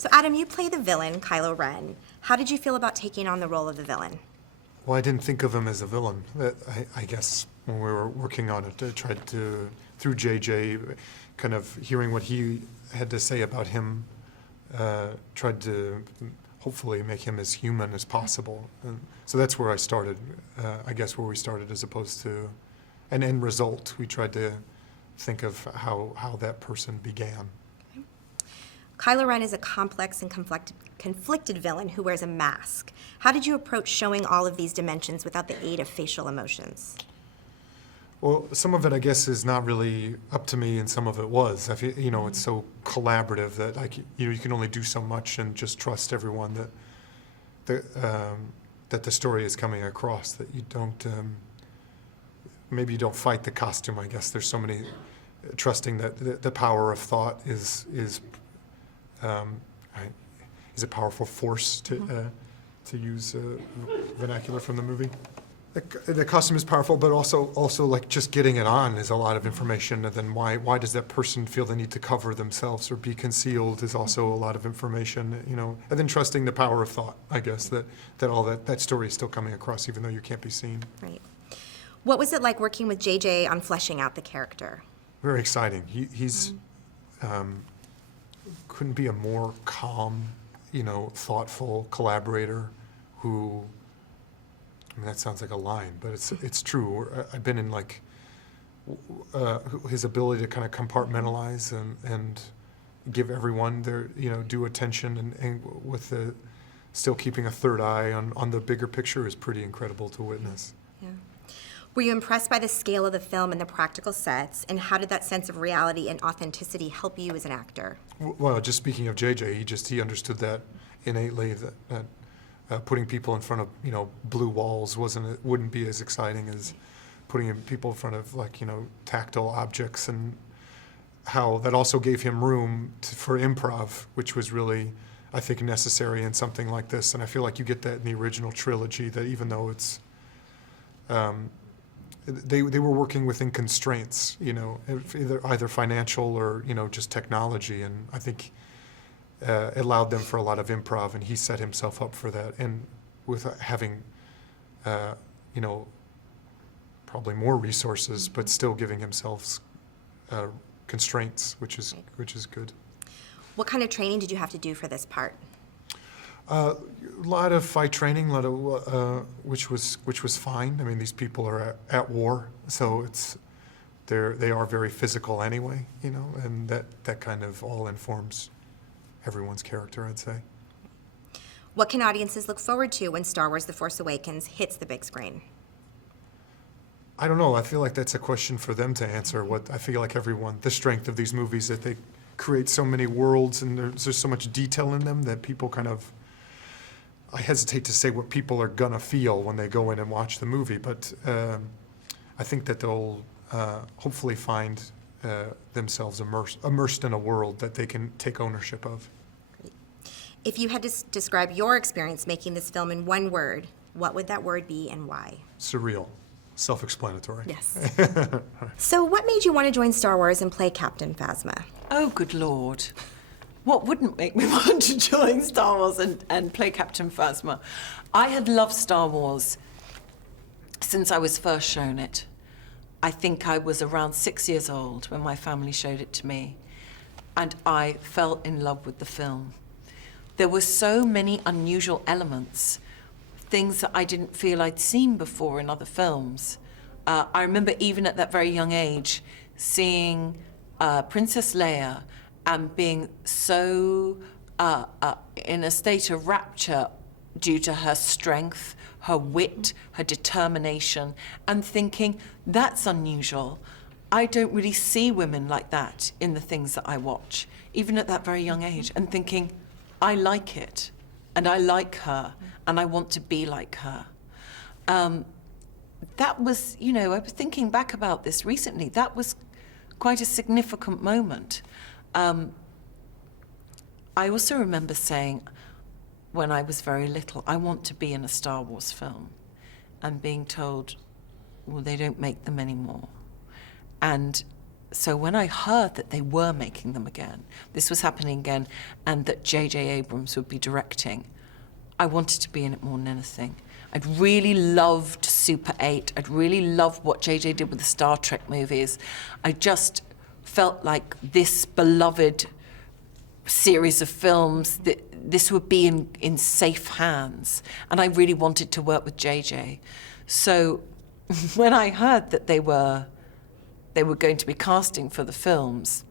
So Adam, you play the villain, Kylo Ren. How did you feel about taking on the role of the villain? Well, I didn't think of him as a villain. I guess when we were working on it, I tried to, through JJ, kind of hearing what he had to say about him, tried to hopefully make him as human as possible. And so that's where I started, I guess where we started, as opposed to an end result. We tried to think of how that person began. Okay. Kylo Ren is a complex and conflicted villain who wears a mask. How did you approach showing all of these dimensions without the aid of facial emotions? Well, some of it, I guess, is not really up to me, and some of it was. I feel, it's so collaborative that you can only do so much and just trust everyone that the story is coming across. That you don't, maybe you don't fight the costume. I guess there's so many, trusting that the power of thought is a powerful force to use vernacular from the movie. The costume is powerful, but also like just getting it on is a lot of information. And then why does that person feel the need to cover themselves or be concealed is also a lot of information, And then trusting the power of thought, I guess, that all that story is still coming across even though you can't be seen. Right. What was it like working with JJ on fleshing out the character? Very exciting. He's couldn't be a more calm, thoughtful collaborator who. I mean, that sounds like a line, but it's true. I've been in his ability to kind of compartmentalize and give everyone their due attention and with still keeping a third eye on the bigger picture is pretty incredible to witness. Yeah. Were you impressed by the scale of the film and the practical sets, and how did that sense of reality and authenticity help you as an actor? Well, just speaking of JJ, he understood that innately that putting people in front of blue walls wouldn't be as exciting as putting people in front of tactile objects, and how that also gave him room for improv, which was really, I think, necessary in something like this. And I feel like you get that in the original trilogy, that even though it's they were working within constraints, either financial or just technology, and I think. It allowed them for a lot of improv, and he set himself up for that. And with having, probably more resources, but still giving himself constraints, which is good. What kind of training did you have to do for this part? A lot of fight training, which was fine. I mean, these people are at war, so they are very physical anyway, and that kind of all informs everyone's character, I'd say. What can audiences look forward to when Star Wars The Force Awakens hits the big screen? I don't know. I feel like that's a question for them to answer. I feel like the strength of these movies, that they create so many worlds and there's so much detail in them that people I hesitate to say what people are gonna feel when they go in and watch the movie, but I think that they'll hopefully find themselves immersed in a world that they can take ownership of. Great. If you had to describe your experience making this film in one word, what would that word be and why? Surreal. Self-explanatory. Yes. So what made you want to join Star Wars and play Captain Phasma? Oh, good Lord. What wouldn't make me want to join Star Wars and play Captain Phasma? I had loved Star Wars since I was first shown it. I think I was around 6 years old when my family showed it to me, and I fell in love with the film. There were so many unusual elements, things that I didn't feel I'd seen before in other films. I remember even at that very young age, seeing Princess Leia and being so in a state of rapture due to her strength, her wit, her determination, and thinking, that's unusual. I don't really see women like that in the things that I watch, even at that very young age, and thinking, I like it, and I like her, and I want to be like her. That was, I was thinking back about this recently, that was quite a significant moment. I also remember saying, when I was very little, I want to be in a Star Wars film, and being told, well, they don't make them anymore. And So when I heard that they were making them again, this was happening again, and that J.J. Abrams would be directing, I wanted to be in it more than anything. I'd really loved Super 8. I'd really loved what J.J. did with the Star Trek movies. I just felt like this beloved series of films, that this would be in safe hands. And I really wanted to work with J.J. So when I heard that they were going to be casting for the films,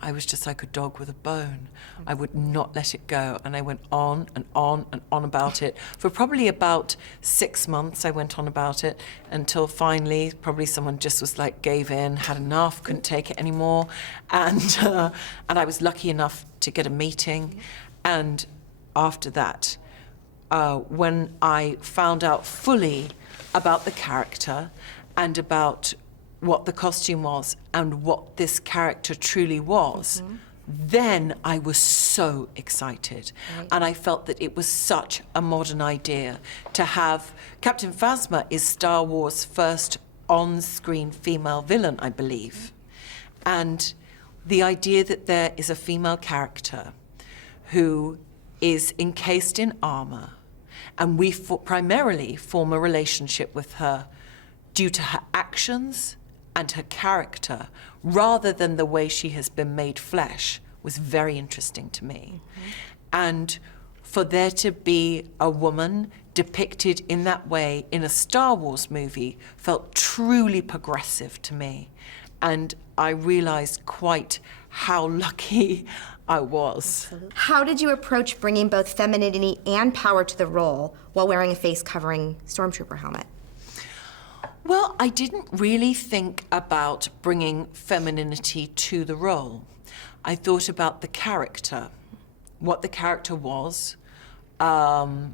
I was just like a dog with a bone. I would not let it go. And I went on and on and on about it. For probably about 6 months, I went on about it until finally, probably someone just was like, gave in, had enough, couldn't take it anymore. And I was lucky enough to get a meeting. And after that, when I found out fully about the character and about what the costume was and what this character truly was, then I was so excited. Right. And I felt that it was such a modern idea to have... Captain Phasma is Star Wars' first on-screen female villain, I believe. And the idea that there is a female character who is encased in armor, and we primarily form a relationship with her due to her actions and her character, rather than the way she has been made flesh, was very interesting to me. And for there to be a woman depicted in that way in a Star Wars movie felt truly progressive to me. And I realized quite how lucky I was. Absolutely. How did you approach bringing both femininity and power to the role while wearing a face-covering stormtrooper helmet? Well, I didn't really think about bringing femininity to the role. I thought about the character, what the character was, the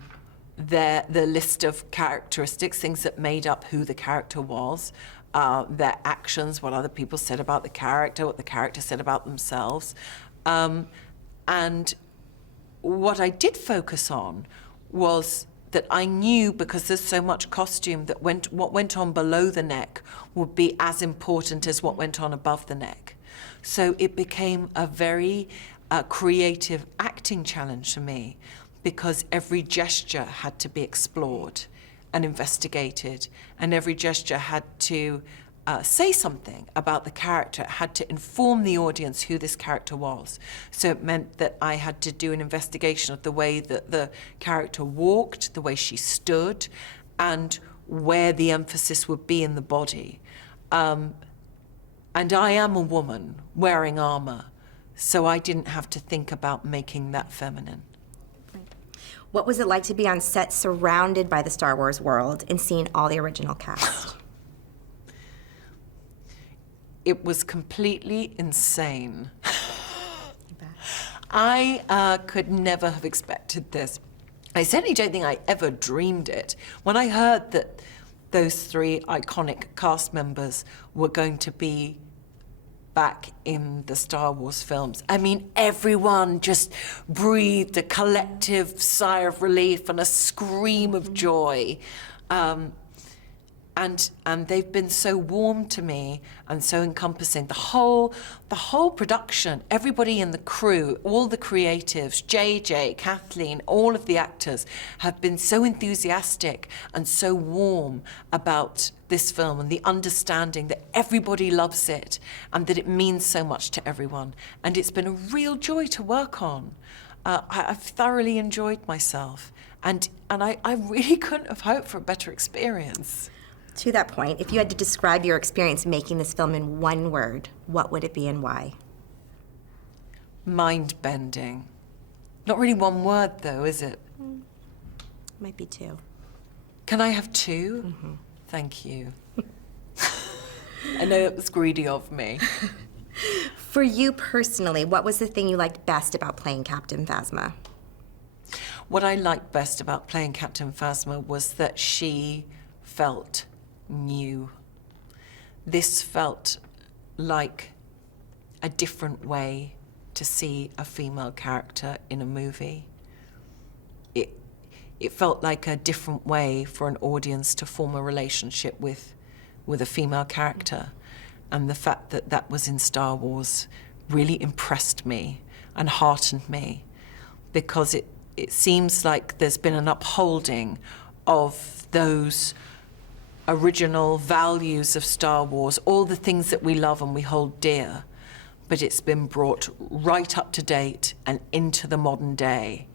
list of characteristics, things that made up who the character was, their actions, what other people said about the character, what the character said about themselves. And what I did focus on was that I knew, because there's so much costume, that what went on below the neck would be as important as what went on above the neck. So it became a very creative acting challenge for me, because every gesture had to be explored and investigated, and every gesture had to say something about the character. It had to inform the audience who this character was. So it meant that I had to do an investigation of the way that the character walked, the way she stood, and where the emphasis would be in the body. And I am a woman wearing armor, so I didn't have to think about making that feminine. What was it like to be on set surrounded by the Star Wars world and seeing all the original cast? It was completely insane. I could never have expected this. I certainly don't think I ever dreamed it. When I heard that those 3 iconic cast members were going to be back in the Star Wars films, I mean, everyone just breathed a collective sigh of relief and a scream of joy. And they've been so warm to me and so encompassing. The whole production, everybody in the crew, all the creatives, JJ, Kathleen, all of the actors have been so enthusiastic and so warm about this film, and the understanding that everybody loves it and that it means so much to everyone. And it's been a real joy to work on. I've thoroughly enjoyed myself, and I really couldn't have hoped for a better experience. To that point, if you had to describe your experience making this film in one word, what would it be and why? Mind-bending. Not really one word, though, is it? Might be 2. Can I have 2? Mm-hmm. Thank you. I know it was greedy of me. For you personally, what was the thing you liked best about playing Captain Phasma? What I liked best about playing Captain Phasma was that she felt new. This felt like a different way to see a female character in a movie. It felt like a different way for an audience to form a relationship with a female character. And the fact that that was in Star Wars really impressed me and heartened me, because it seems like there's been an upholding of those original values of Star Wars, all the things that we love and we hold dear, but it's been brought right up to date and into the modern day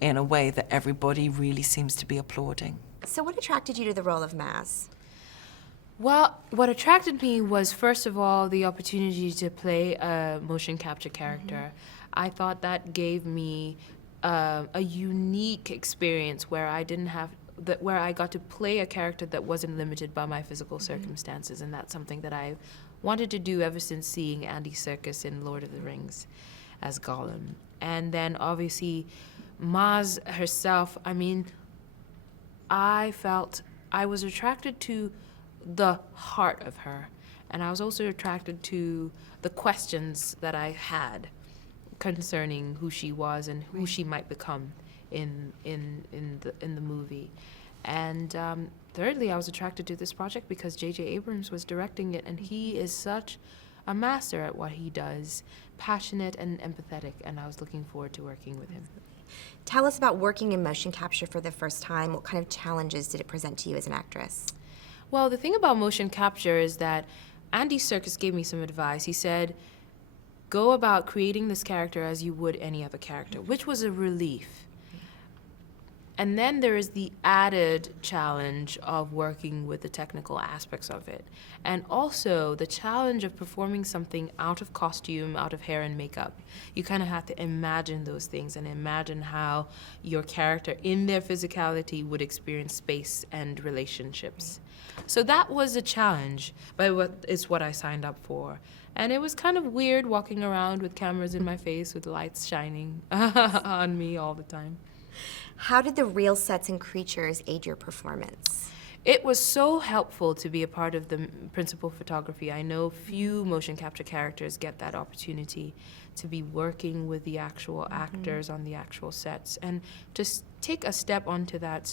in a way that everybody really seems to be applauding. So what attracted you to the role of Maz? Well, what attracted me was, first of all, the opportunity to play a motion capture character. I thought that gave me a unique experience where I didn't have where I got to play a character that wasn't limited by my physical circumstances, and that's something that I wanted to do ever since seeing Andy Serkis in Lord of the Rings as Gollum. And then obviously Maz herself, I mean, I felt I was attracted to the heart of her, and I was also attracted to the questions that I had concerning who she was and who she might become in the movie. And thirdly, I was attracted to this project because J.J. Abrams was directing it, and he is such a master at what he does, passionate and empathetic, and I was looking forward to working with him. Tell us about working in motion capture for the first time. What kind of challenges did it present to you as an actress? Well, the thing about motion capture is that Andy Serkis gave me some advice. He said, go about creating this character as you would any other character, which was a relief. And then there is the added challenge of working with the technical aspects of it. And also the challenge of performing something out of costume, out of hair and makeup. You kind of have to imagine those things and imagine how your character in their physicality would experience space and relationships. So that was a challenge, but it's what I signed up for. And it was kind of weird walking around with cameras in my face with lights shining on me all the time. How did the real sets and creatures aid your performance? It was so helpful to be a part of the principal photography. I know few motion capture characters get that opportunity to be working with the actual actors on the actual sets. And to take a step onto that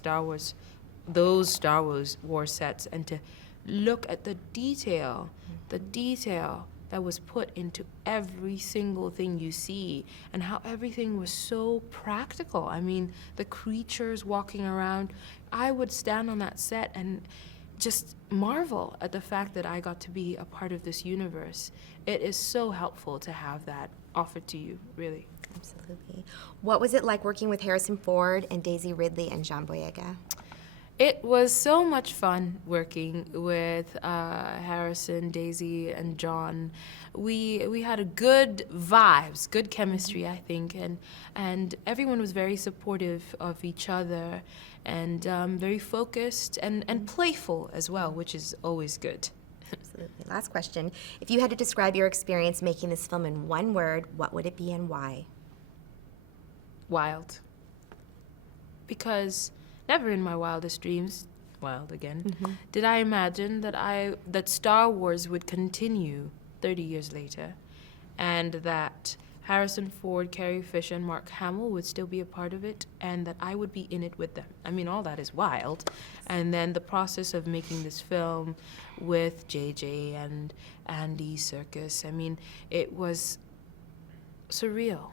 those Star Wars sets, and to look at the detail that was put into every single thing you see, and how everything was so practical. I mean, the creatures walking around, I would stand on that set and just marvel at the fact that I got to be a part of this universe. It is so helpful to have that offered to you, really. Absolutely. What was it like working with Harrison Ford and Daisy Ridley and John Boyega? It was so much fun working with Harrison, Daisy, and John. We had a good vibes, good chemistry, I think, and everyone was very supportive of each other, and very focused and playful as well, which is always good. Absolutely. Last question. If you had to describe your experience making this film in one word, what would it be and why? Wild. Because never in my wildest dreams, wild again, did I imagine that Star Wars would continue 30 years later, and that Harrison Ford, Carrie Fisher, and Mark Hamill would still be a part of it, and that I would be in it with them. I mean, all that is wild. And then the process of making this film with JJ and Andy Serkis, I mean, it was surreal.